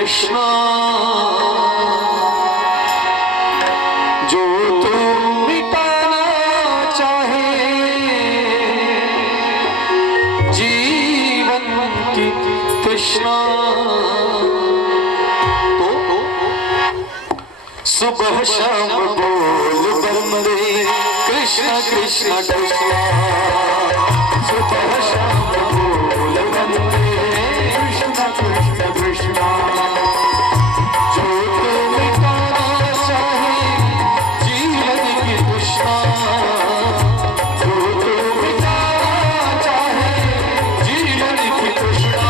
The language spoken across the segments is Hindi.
कृष्णा जो तू मिटाना चाहे जीवन की तृष्णा तो सुबह शाम बोल बंदे कृष्ण कृष्ण कृष्ण सुबह शाम बोल बंदे कृष्ण कृष्ण कृष्ण जो तू मिटाना चाहे जीवन की तृष्णा जो तू मिटाना चाहे जीवन की तृष्णा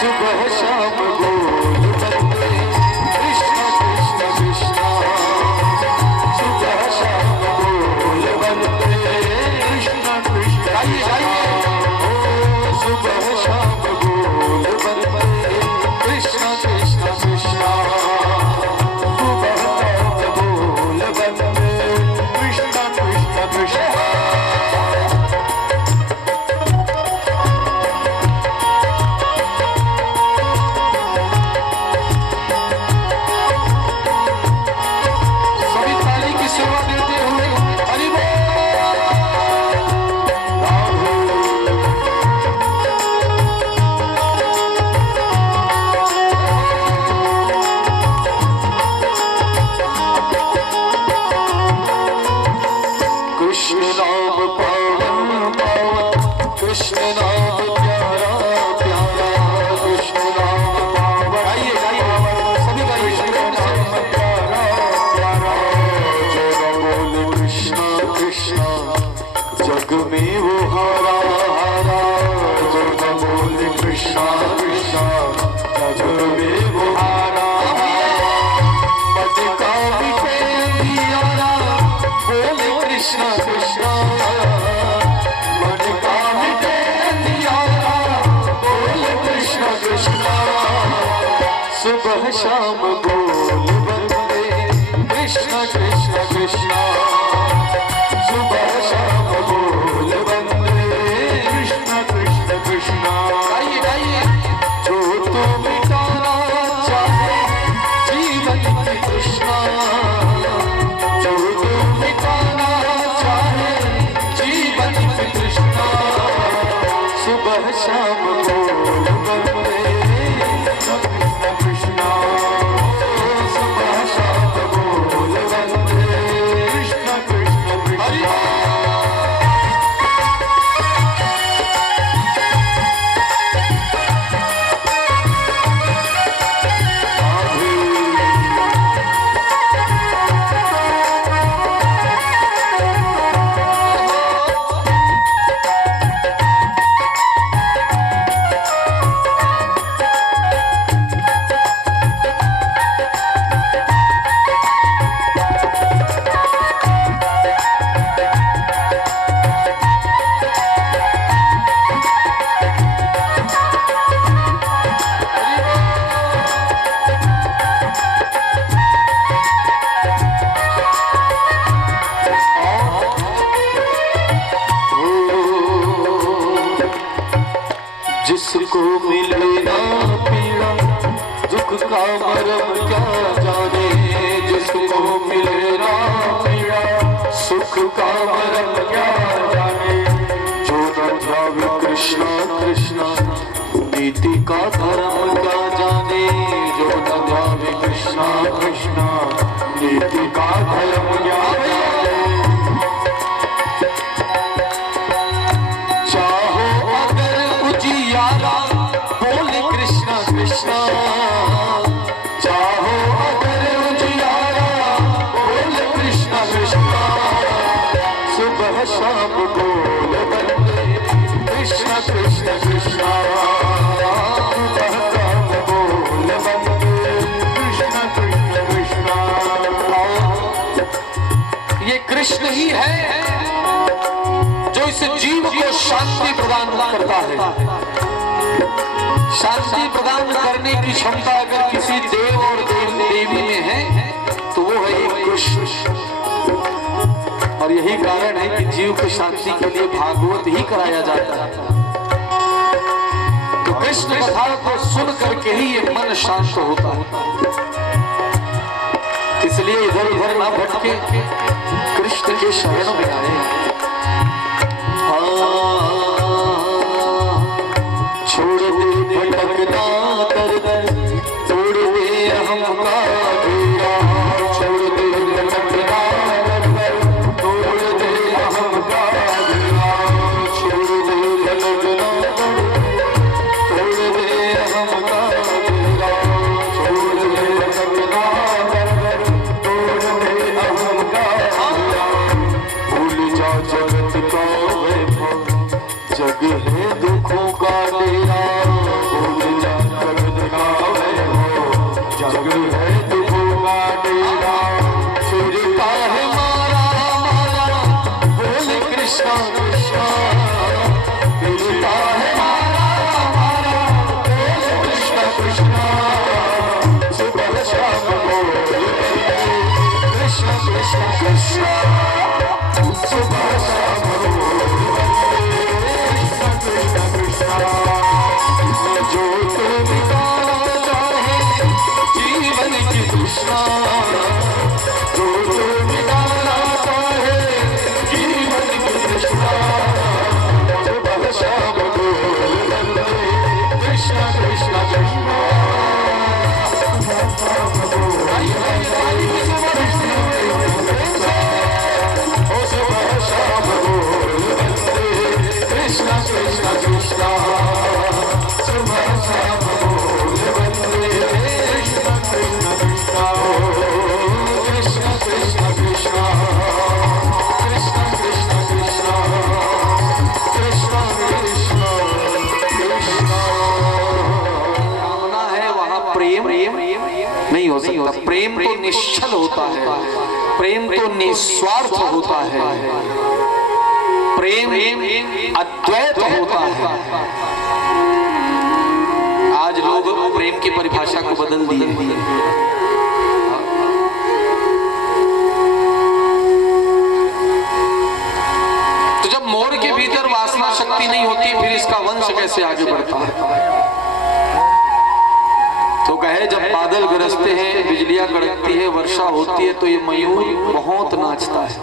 सुबह शाम बोल बंदे कृष्ण कृष्ण कृष्ण सुबह शाम बोल बंदे कृष्ण कृष्ण सुबह शाम बोल बंदे कृष्ण कृष्ण कृष्ण सुबह शाम बोल बंदे कृष्ण कृष्ण कृष्ण सभी ताली की सेवा देते हुए हरि बोल कृष्ण नाम पावन पावन कृष्ण नाम प्यारा प्यारा कृष्ण नाम पावन आइए सभी का कृष्ण नाम प्यारा प्यारा जो न बोले कृष्ण कृष्ण जग में वो हारा हारा जो न बोले कृष्ण कृष्ण जग में वो हारा मन का मिटे दियारा बोले कृष्ण कृष्ण मन का मिटे दियारा बोले कृष्ण कृष्ण सुबह शाम बोल बंदे कृष्ण कृष्ण कृष्ण सुबह शाम बोल बंदे कृष्ण कृष्ण कृष्ण गाइए जो तू मिटाना चाहे जीवन की तृष्णा जो तू मिटाना चाहे जीवन की तृष्णा सुबह शाम बोल बंदे कृष्ण कृष्ण सुबह शाम बोल बंदे कृष्ण कृष्ण कृष्ण जिसको मिले ना पीड़ा दुख का मरम क्या जाने जिसको मिले ना पीड़ा सुख का मरम क्या जाने जो न जावे कृष्ण कृष्ण नीति का धर्म क्या जाने जो न जावे कृष्ण कृष्ण नीति का धर्म क्या जाने चाहो अगर उजियारा बोले कृष्ण कृष्ण चाहो अगर उजियारा बोले कृष्ण कृष्ण सुबह शाम बोल बंदे कृष्ण कृष्ण कृष्ण सुबह शाम बोल बंदे कृष्ण कृष्ण कृष्ण ये कृष्ण ही है जो इस जीव को शांति प्रदान करता है। शांति प्रदान करने की क्षमता अगर किसी देव और देवी में है तो वो है एक कृष्ण। और यही कारण है कि जीव को शांति के लिए भागवत ही कराया जाता है। तो कृष्ण कथा को सुन करके ही ये मन शांत होता है। इसलिए इधर उधर ना भटके, कृष्ण के शरण में आए। छोड़ दे भटकना दर, तोड़ दे अहम का घेरा। छोड़ दे भटकना दर, तोड़ दे अहम का घेरा। छोड़ दे भटकना दर, तोड़ दे अहम का घेरा। छोड़ दे भटकना दर, तोड़ दे अहम का घेरा। भूल जा जगत का वैभव, जग है दुखों का डेरा। भूल जा जगत का वैभव, जग है दुखों का डेरा। फिर काहे मारा मारा, बोल कृष्णा कृष्णा। फिर काहे मारा मारा, बोल कृष्णा कृष्णा। सुबह शाम बोल कृष्णा कृष्णा कृष्णा। सुबह शाम जो तू मिटाना चाहे जीवन की तृष्णा। जो तू मिटाना चाहे जीवन की तृष्णा। सुबह शाम बोल वंदे कृष्णा कृष्णा कृष्णा। सुबह शाम बोल वंदे कृष्णा कृष्णा कृष्णा। सुबह शाम बोल वंदे कृष्णा कृष्णा कृष्णा। कृष्णा कृष्णा कृष्णा, कृष्णा कृष्णा कृष्णा, कृष्णा कृष्णा कृष्णा। कामना है वहाँ प्रेम नहीं हो सकता। प्रेम तो निश्चल होता है, प्रेम तो निस्वार्थ होता है, प्रेम अद्वैत होता है। आज लोग प्रेम की परिभाषा को बदल दिए। तो जब मोर के भीतर वासना शक्ति नहीं होती, फिर इसका वंश कैसे आगे बढ़ता है? तो कहे जब बादल गरजते हैं, बिजलियां कड़कती है, वर्षा होती है, तो ये मयूर बहुत नाचता है,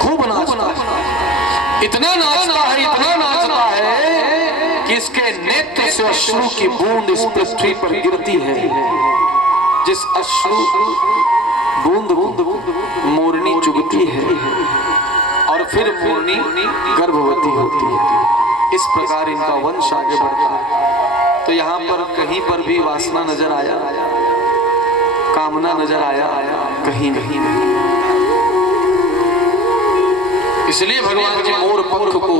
खूब नाचता है। इतना नाचता है, इतना नाचता है कि इसके नेत्र से अश्रु की बूंद इस पृथ्वी पर गिरती है। जिस अश्रु बूंद बूंद मोरनी चुगती है और फिर मोरनी गर्भवती होती है। इस प्रकार इनका वंश आगे बढ़ता है। तो यहाँ पर कहीं पर भी वासना नजर आया, कामना नजर आया, कहीं नहीं। इसलिए भगवान जी मोर पंख को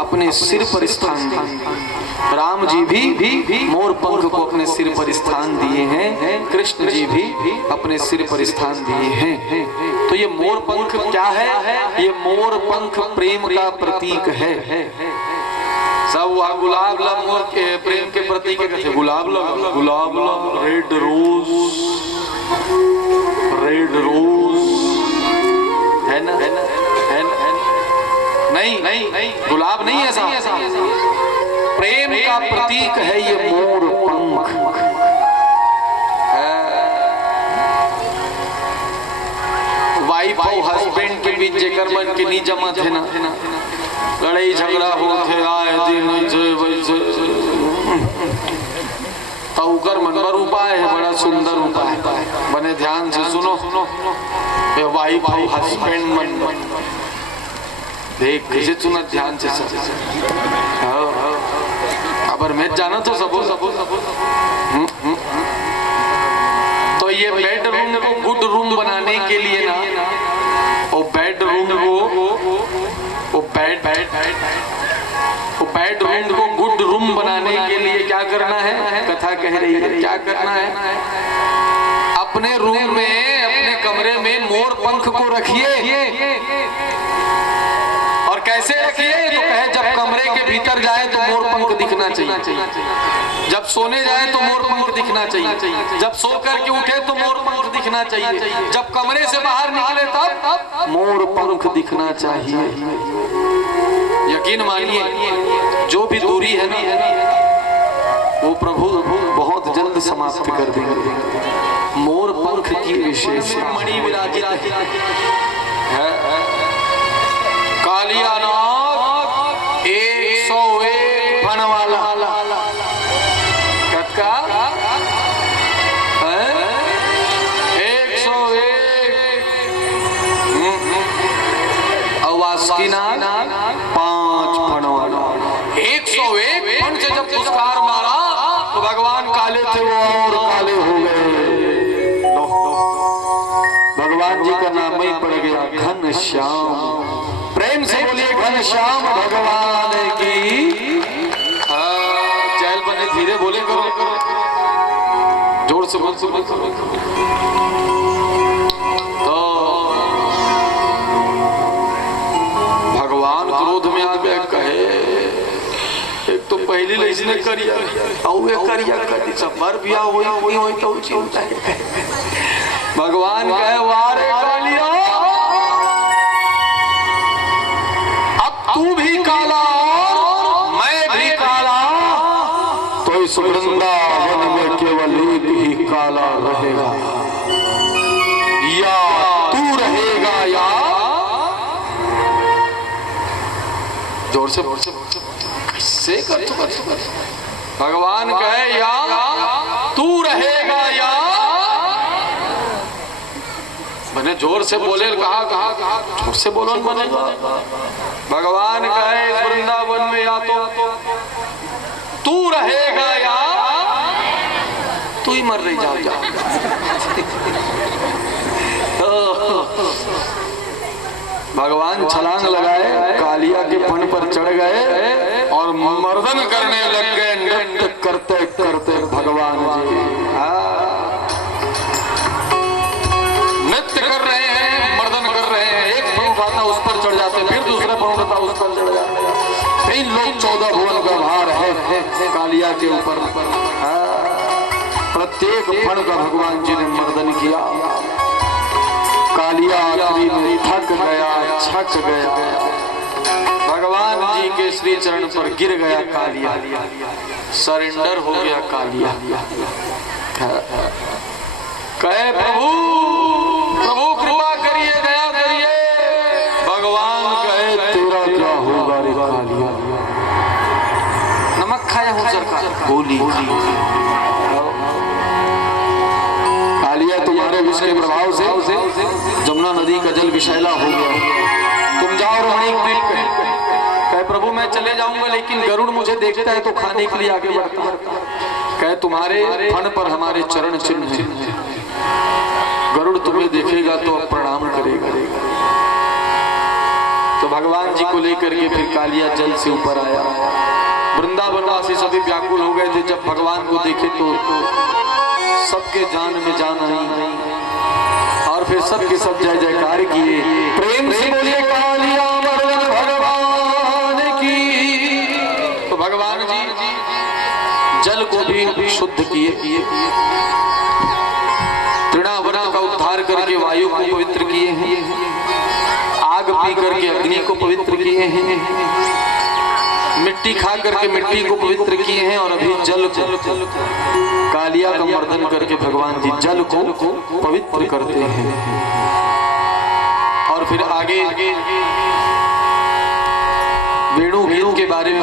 अपने सिर पर स्थान दिए। राम जी भी मोर पंख को अपने सिर पर स्थान दिए हैं, कृष्ण जी भी अपने सिर पर स्थान दिए हैं। तो ये मोर पंख क्या है? ये मोर पंख प्रेम का प्रतीक है। सब वहाँ गुलाब ला मोर के प्रेम के प्रतीक कैसे? गुलाब ला रेड रोज, रेड रोज है ना? नहीं, गुलाब नहीं है ऐसा। प्रेम का प्रतीक है ये मोर पंख। वाइफ और हस्बैंड के बीच जेकर मन के नहीं जमा थे ना, लड़ाई झगड़ा होते आए दिन तौकर मनबर उपाय है, बड़ा सुंदर उपाय बने। ध्यान से सुनो, वाइफ और हस्बैंड मन देख कैसे सुना, ध्यान से खबर मैं जाना तो सबो तो ये बेडरूम को गुड रूम बनाने के लिए ना, और बेडरूम को गुड रूम बनाने के लिए क्या करना है? कथा कह रही है क्या करना है? अपने रूम में, अपने कमरे में मोर पंख को रखिए। और कैसे रखिए? तो कहे जब कमरे के भीतर जाए तो मोर पंख दिखना चाहिए, जब सोने जाए तो मोर पंख दिखना चाहिए, जब सो करके उठे तो मोर पंख दिखना चाहिए, जब कमरे से बाहर निकले तब मोर पंख दिखना चाहिए। यकीन मानिए जो भी दूरी है ना वो प्रभु बहुत जल्द समाप्त कर देंगे। मोर पंख की विशेष मणि विराजित है। कालिया नाग 101 फण वाला कटका 101 अवास्की नाग 5 फण वाला। 101 फण से जब पुरस्कार मारा तो भगवान काले थे वो और काले हो गए। भगवान जी का नाम ही पड़ गया घनश्याम। प्रेम से बोलिए घनश्याम भगवान की। चहल बने धीरे बोले करो, जोर से बोल। तो भगवान क्रोध में आ गए, कहे एक तो पहली लैसी ने करिया औवे करिया करी सब मर बिया होई तो चिंता है। भगवान कहे वारे कालिया अब तू भी काला और मैं भी काला, तो इस वृंदावन में केवल एक ही काला रहेगा, या तू रहेगा या जोर से कैसे कर। भगवान कहे या तू रहेगा या मैंने जोर से बोले, कहा जोर से बोलो बनेगा। भगवान कहे इस वृंदावन में या तो तू रहेगा या तू ही मर रही जा। भगवान छलांग लगाए, कालिया के फण पर चढ़ गए और मर्दन करने लग गए। नृत्य करते करते भगवान जी नृत्य कर रहे हैं, मर्दन कर रहे हैं। एक फण उठाता उस पर चढ़ जाते, फिर दूसरा फण उठाता उस पर चढ़ जाते। 3 लोग 14 भुवन का भार है कालिया के ऊपर। प्रत्येक फण का भगवान जी ने मर्दन किया। कालिया आखिरी में थक गया, छक गया, भगवान जी के श्री चरण पर गिर गया। कालिया सरेंडर हो गया। कालिया कहे प्रभु प्रभु कृपा करिए, दया करिए। भगवान कहे तेरा क्या होगा रे कालिया, नमक खाया हो सरकार। गोली कालिया तुम्हारे विष के प्रभाव से जमुना नदी का जल विषैला हो गया, तुम जाओ रमणीक द्वीप पे। कहे प्रभु मैं चले जाऊंगा लेकिन गरुड़ मुझे देखता है तो खाने के लिए आगे बढ़ता है। कहे तुम्हारे फण पर हमारे चरण चिन्ह हैं, गरुड़ तुम्हें देखेगा तो अब प्रणाम करेगा। तो भगवान जी को लेकर के फिर कालिया जल से ऊपर आया। वृंदावनवासी सभी व्याकुल हो गए थे। जब भगवान को देखे तो सबके जान में जान आई और फिर सबके सब जय जयकार किए। प्रेम से बोलिए कालिया मर्दन भगवान की। तो भगवान जी जल को भी शुद्ध किए, तृणावरण का उद्धार करके वायु को पवित्र किए हैं, आग पी करके अग्नि को पवित्र किए हैं, मिट्टी खा करके मिट्टी को पवित्र किए हैं, और अभी जल को कालिया का मर्दन करके भगवान जी जल को पवित्र करते हैं। और फिर आगे वेणु गीत के बारे में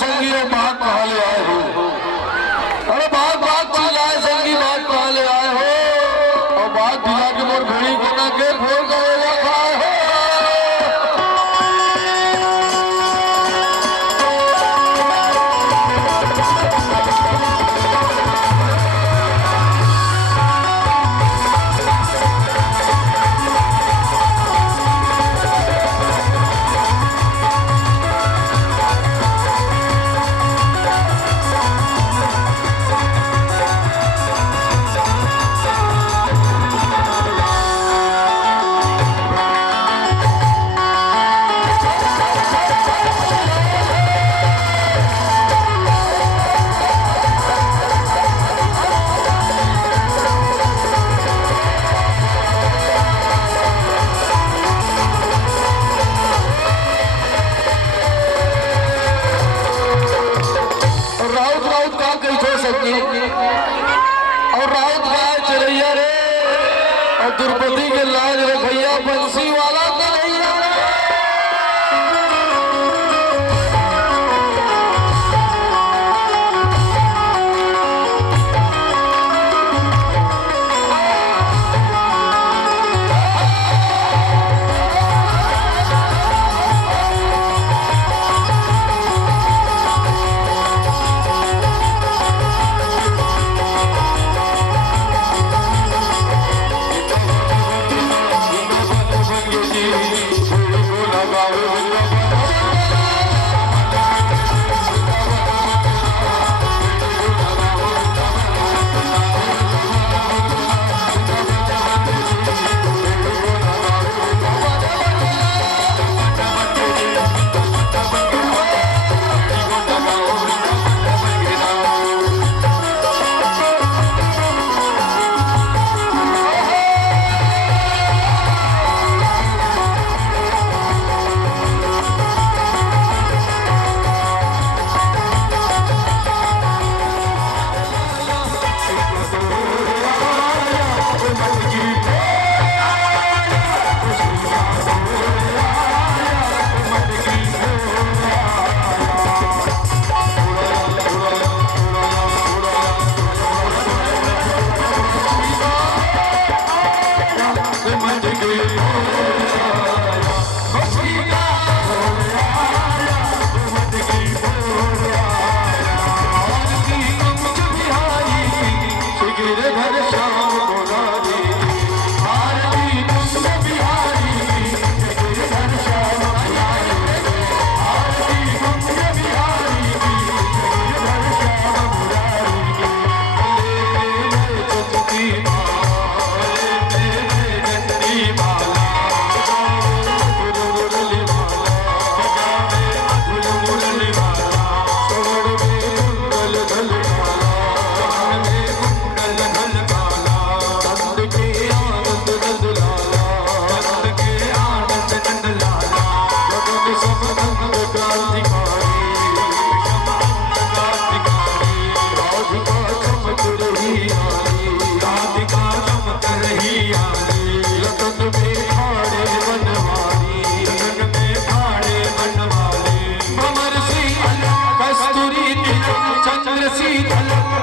संगी रे बात कहाँ ले आए हो? अरे बात बात चिल्लाए संगी बात कहाँ ले आए हो? और बात दिला के मोर भेड़ी को ना के फोड़ गए खाए हो। और राउत गाय चरैया रे और द्रौपदी के लाज रखैया बंसी वाला कन्हैया।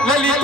ललित